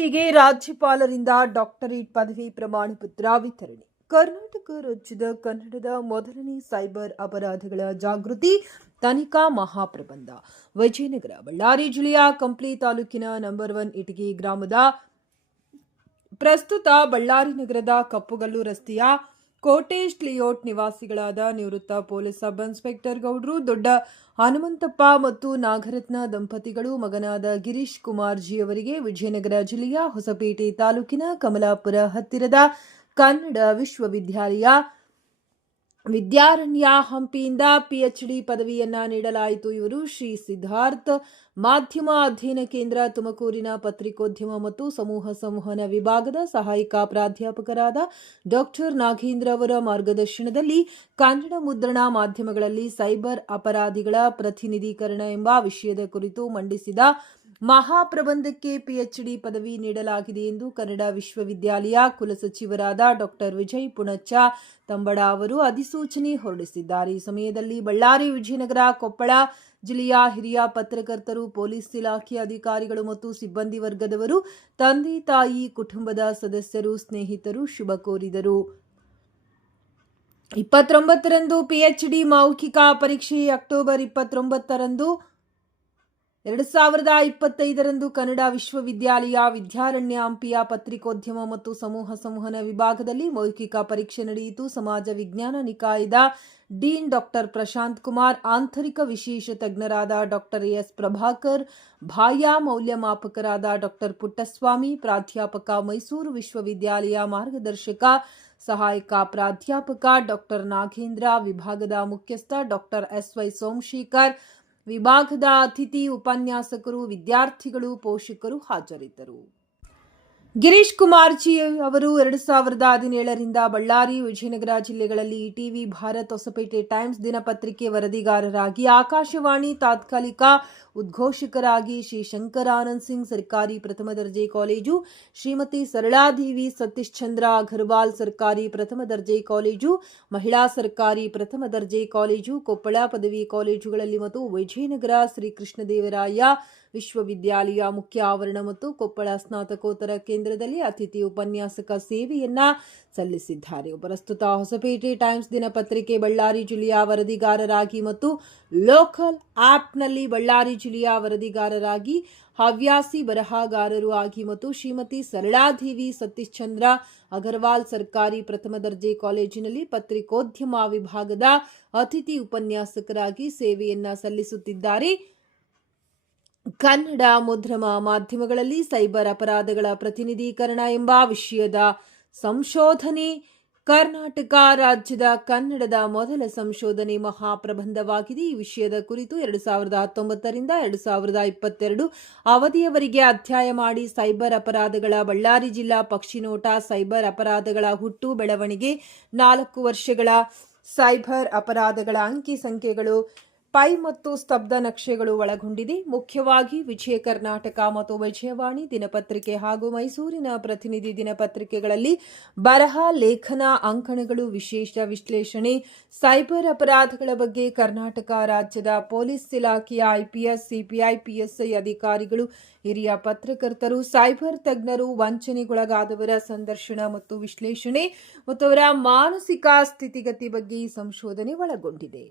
ಖುಷಿಗೆ ರಾಜ್ಯಪಾಲರಿಂದ ಡಾಕ್ಟರೇಟ್ ಪದವಿ ಪ್ರಮಾಣ ಪತ್ರ ವಿತರಣೆ. ಕರ್ನಾಟಕ ರಾಜ್ಯದ ಕನ್ನಡದ ಮೊದಲನೇ ಸೈಬರ್ ಅಪರಾಧಗಳ ಜಾಗೃತಿ ತನಿಖಾ ಮಹಾಪ್ರಬಂಧ. ವಿಜಯನಗರ. ಬಳ್ಳಾರಿ ಜಿಲ್ಲೆಯ ಕಂಪ್ಲಿ ತಾಲೂಕಿನ ನಂಬರ್ 1 ಇಟಗಿ ಗ್ರಾಮದ ಪ್ರಸ್ತುತ ಬಳ್ಳಾರಿ ನಗರದ ಕಪ್ಪುಗಲ್ಲು ರಸ್ತೆಯ ಕೋಟೇಶ್ ಲೇಔಟ್ ನಿವಾಸಿಗಳಾದ ನಿವೃತ್ತ ಪೊಲೀಸ್ ಸಬ್ ಇನ್ಸ್ಪೆಕ್ಟರ್ ಗೌಡ್ರು ದೊಡ್ಡ ಹನುಮಂತಪ್ಪ ಮತ್ತು ನಾಗರತ್ನ ದಂಪತಿಗಳು ಮಗನಾದ ಗಿರೀಶ್ ಕುಮಾರ್ ಜಿ ಅವರಿಗೆ ವಿಜಯನಗರ ಜಿಲ್ಲೆಯ ಹೊಸಪೇಟೆ ತಾಲೂಕಿನ ಕಮಲಾಪುರ ಹತ್ತಿರದ ಕನ್ನಡ ವಿದ್ಯಾರಣ್ಯ ಹಂಪಿಯಿಂದ ಪಿಎಚ್ಡಿ ಪದವಿಯನ್ನ ನೀಡಲಾಯಿತು. ಇವರು ಶ್ರೀ ಸಿದ್ಧಾರ್ಥ ಮಾಧ್ಯಮ ಅಧ್ಯಯನ ಕೇಂದ್ರ ತುಮಕೂರಿನ ಪತ್ರಿಕೋದ್ಯಮ ಮತ್ತು ಸಮೂಹ ಸಂವಹನ ವಿಭಾಗದ ಸಹಾಯಕ ಪ್ರಾಧ್ಯಾಪಕರಾದ ಡಾಕ್ಟರ್ ನಾಗೇಂದ್ರ ಅವರ ಮಾರ್ಗದರ್ಶನದಲ್ಲಿ ಕನ್ನಡ ಮುದ್ರಣ ಮಾಧ್ಯಮಗಳಲ್ಲಿ ಸೈಬರ್ ಅಪರಾಧಿಗಳ ಪ್ರತಿನಿಧೀಕರಣ ಎಂಬ ವಿಷಯದ ಕುರಿತು ಮಂಡಿಸಿದ ಮಹಾಪ್ರಬಂಧಕ್ಕೆ ಪಿಎಚ್ಡಿ ಪದವಿ ನೀಡಲಾಗಿದೆ ಎಂದು ಕನ್ನಡ ವಿಶ್ವವಿದ್ಯಾಲಯ ಕುಲಸಚಿವರಾದ ಡಾಕ್ಟರ್ ವಿಜಯ್ ಪುಣಚ್ಚ ತಂಬಡ ಅವರು ಅಧಿಸೂಚನೆ ಹೊರಡಿಸಿದ್ದಾರೆ. ಈ ಸಮಯದಲ್ಲಿ ಬಳ್ಳಾರಿ, ವಿಜಯನಗರ, ಕೊಪ್ಪಳ ಜಿಲ್ಲೆಯ ಹಿರಿಯ ಪತ್ರಕರ್ತರು, ಪೊಲೀಸ್ ಇಲಾಖೆ ಅಧಿಕಾರಿಗಳು ಮತ್ತು ಸಿಬ್ಬಂದಿ ವರ್ಗದವರು, ತಂದೆ ತಾಯಿ, ಕುಟುಂಬದ ಸದಸ್ಯರು, ಸ್ನೇಹಿತರು ಶುಭ ಕೋರಿದರು. 29ರಂದು ಪಿಎಚ್ಡಿ ಮೌಖಿಕ ಪರೀಕ್ಷೆ, ಅಕ್ಟೋಬರ್ 29ರಂದು 2025ರಂದು ಕನ್ನಡ ವಿಶ್ವವಿದ್ಯಾಲಯ ವಿದ್ಯಾರಣ್ಯ ಹಂಪಿಯ ಪತ್ರಿಕೋದ್ಯಮ ಮತ್ತು ಸಮೂಹ ಸಂವಹನ ವಿಭಾಗದಲ್ಲಿ ಮೌಖಿಕ ಪರೀಕ್ಷೆ ನಡೆಯಿತು. ಸಮಾಜ ವಿಜ್ಞಾನ ನಿಕಾಯದ ಡೀನ್ ಡಾಕ್ಟರ್ ಪ್ರಶಾಂತ್ ಕುಮಾರ್, ಆಂತರಿಕ ವಿಶೇಷ ತಜ್ಞರಾದ ಡಾಕ್ಟರ್ ಎಸ್ ಪ್ರಭಾಕರ್, ಬಾಹ್ಯ ಮೌಲ್ಯಮಾಪಕರಾದ ಡಾಕ್ಟರ್ ಪುಟ್ಟಸ್ವಾಮಿ, ಪ್ರಾಧ್ಯಾಪಕ, ಮೈಸೂರು ವಿಶ್ವವಿದ್ಯಾಲಯ ಮಾರ್ಗದರ್ಶಕ ಸಹಾಯಕ ಪ್ರಾಧ್ಯಾಪಕ ಡಾಕ್ಟರ್ ನಾಗೇಂದ್ರ, ವಿಭಾಗದ ಮುಖ್ಯಸ್ಥ ಡಾಕ್ಟರ್ ಎಸ್ವೈ ಸೋಮಶೇಖರ್, ವಿಭಾಗದ ಅತಿಥಿ ಉಪನ್ಯಾಸಕರು, ವಿದ್ಯಾರ್ಥಿಗಳು, ಪೋಷಕರು ಹಾಜರಿದ್ದರು. ಗಿರೀಶ್ ಕುಮಾರ್ ಜಿ ಅವರು 2017ರಿಂದ ಬಳ್ಳಾರಿ, ವಿಜಯನಗರ ಜಿಲ್ಲೆಗಳಲ್ಲಿ ಇಟಿವಿ, ಭಾರತ್, ಹೊಸಪೇಟೆ ಟೈಮ್ಸ್ ದಿನಪತ್ರಿಕೆ ವರದಿಗಾರರಾಗಿ, ಆಕಾಶವಾಣಿ ತಾತ್ಕಾಲಿಕ ಉದ್ಘೋಷಕರಾಗಿ, ಶ್ರೀ ಶಂಕರಾನಂದ್ ಸಿಂಗ್ ಸರ್ಕಾರಿ ಪ್ರಥಮ ದರ್ಜೆ ಕಾಲೇಜು, ಶ್ರೀಮತಿ ಸರಳಾದೇವಿ ಸತೀಶ್ ಚಂದ್ರ ಅಗರ್ವಾಲ್ ಸರ್ಕಾರಿ ಪ್ರಥಮ ದರ್ಜೆ ಕಾಲೇಜು, ಮಹಿಳಾ ಸರ್ಕಾರಿ ಪ್ರಥಮ ದರ್ಜೆ ಕಾಲೇಜು, ಕೊಪ್ಪಳ ಪದವಿ ಕಾಲೇಜುಗಳಲ್ಲಿ ಮತ್ತು ವಿಜಯನಗರ ಶ್ರೀ ಕೃಷ್ಣದೇವರಾಯ ವಿಶ್ವವಿದ್ಯಾಲಯ ಮುಖ್ಯ ಆವರಣ ಮತ್ತು ಕೊಪ್ಪಳ ಸ್ನಾತಕೋತ್ತರ ಕೇಂದ್ರದಲ್ಲಿ ಅತಿಥಿ ಉಪನ್ಯಾಸಕ ಸೇವೆಯನ್ನ ಸಲ್ಲಿಸಿದ್ದಾರೆ. ಪ್ರಸ್ತುತ ಹೊಸಪೇಟೆ ಟೈಮ್ಸ್ ದಿನಪತ್ರಿಕೆ ಬಳ್ಳಾರಿ ಜಿಲ್ಲೆಯ ವರದಿಗಾರರಾಗಿ ಮತ್ತು ಲೋಕಲ್ ಆಪ್ನಲ್ಲಿ ಬಳ್ಳಾರಿ ಜಿಲ್ಲೆಯ ವರದಿಗಾರರಾಗಿ, ಹವ್ಯಾಸಿ ಬರಹಗಾರರು ಆಗಿ ಮತ್ತು ಶ್ರೀಮತಿ ಸರಳಾದೇವಿ ಸತೀಶ್ ಚಂದ್ರ ಅಗರ್ವಾಲ್ ಸರ್ಕಾರಿ ಪ್ರಥಮ ದರ್ಜೆ ಕಾಲೇಜಿನಲ್ಲಿ ಪತ್ರಿಕೋದ್ಯಮ ವಿಭಾಗದ ಅತಿಥಿ ಉಪನ್ಯಾಸಕರಾಗಿ ಸೇವೆಯನ್ನ ಸಲ್ಲಿಸುತ್ತಿದ್ದಾರೆ. ಕನ್ನಡ ಮುದ್ರಣ ಮಾಧ್ಯಮಗಳಲ್ಲಿ ಸೈಬರ್ ಅಪರಾಧಗಳ ಪ್ರತಿನಿಧೀಕರಣ ಎಂಬ ವಿಷಯದ ಸಂಶೋಧನೆ ಕರ್ನಾಟಕ ರಾಜ್ಯದ ಕನ್ನಡದ ಮೊದಲ ಸಂಶೋಧನೆ ಮಹಾಪ್ರಬಂಧವಾಗಿದೆ. ಈ ವಿಷಯದ ಕುರಿತು 2019ರಿಂದ 2022 ಅವಧಿಯವರೆಗೆ ಅಧ್ಯಯನ ಮಾಡಿ ಸೈಬರ್ ಅಪರಾಧಗಳ ಬಳ್ಳಾರಿ ಜಿಲ್ಲಾ ಪಕ್ಷಿನೋಟ, ಸೈಬರ್ ಅಪರಾಧಗಳ ಹುಟ್ಟು ಬೆಳವಣಿಗೆ, 4 ವರ್ಷಗಳ ಸೈಬರ್ ಅಪರಾಧಗಳ ಅಂಕಿ ಸಂಖ್ಯೆಗಳು, ಪೈ ಮತ್ತು ಸ್ತಬ್ಧ ನಕ್ಷೆಗಳು ಒಳಗೊಂಡಿದೆ. ಮುಖ್ಯವಾಗಿ ವಿಜಯ ಕರ್ನಾಟಕ ಮತ್ತು ವಿಜಯವಾಣಿ ದಿನಪತ್ರಿಕೆ ಹಾಗೂ ಮೈಸೂರಿನ ಪ್ರತಿನಿಧಿ ದಿನಪತ್ರಿಕೆಗಳಲ್ಲಿ ಬರಹ, ಲೇಖನ, ಅಂಕಣಗಳು, ವಿಶೇಷ ವಿಶ್ಲೇಷಣೆ, ಸೈಬರ್ ಅಪರಾಧಗಳ ಬಗ್ಗೆ ಕರ್ನಾಟಕ ರಾಜ್ಯದ ಪೊಲೀಸ್ ಇಲಾಖೆಯ ಐಪಿಎಸ್, ಸಿಪಿಐ, ಪಿಎಸ್ಐ ಅಧಿಕಾರಿಗಳು, ಹಿರಿಯ ಪತ್ರಕರ್ತರು, ಸೈಬರ್ ತಜ್ಞರು, ವಂಚನೆಗೊಳಗಾದವರ ಸಂದರ್ಶನ ಮತ್ತು ವಿಶ್ಲೇಷಣೆ ಮತ್ತು ಅವರ ಮಾನಸಿಕ ಸ್ಥಿತಿಗತಿ ಬಗ್ಗೆ ಈ ಸಂಶೋಧನೆ ಒಳಗೊಂಡಿದೆ.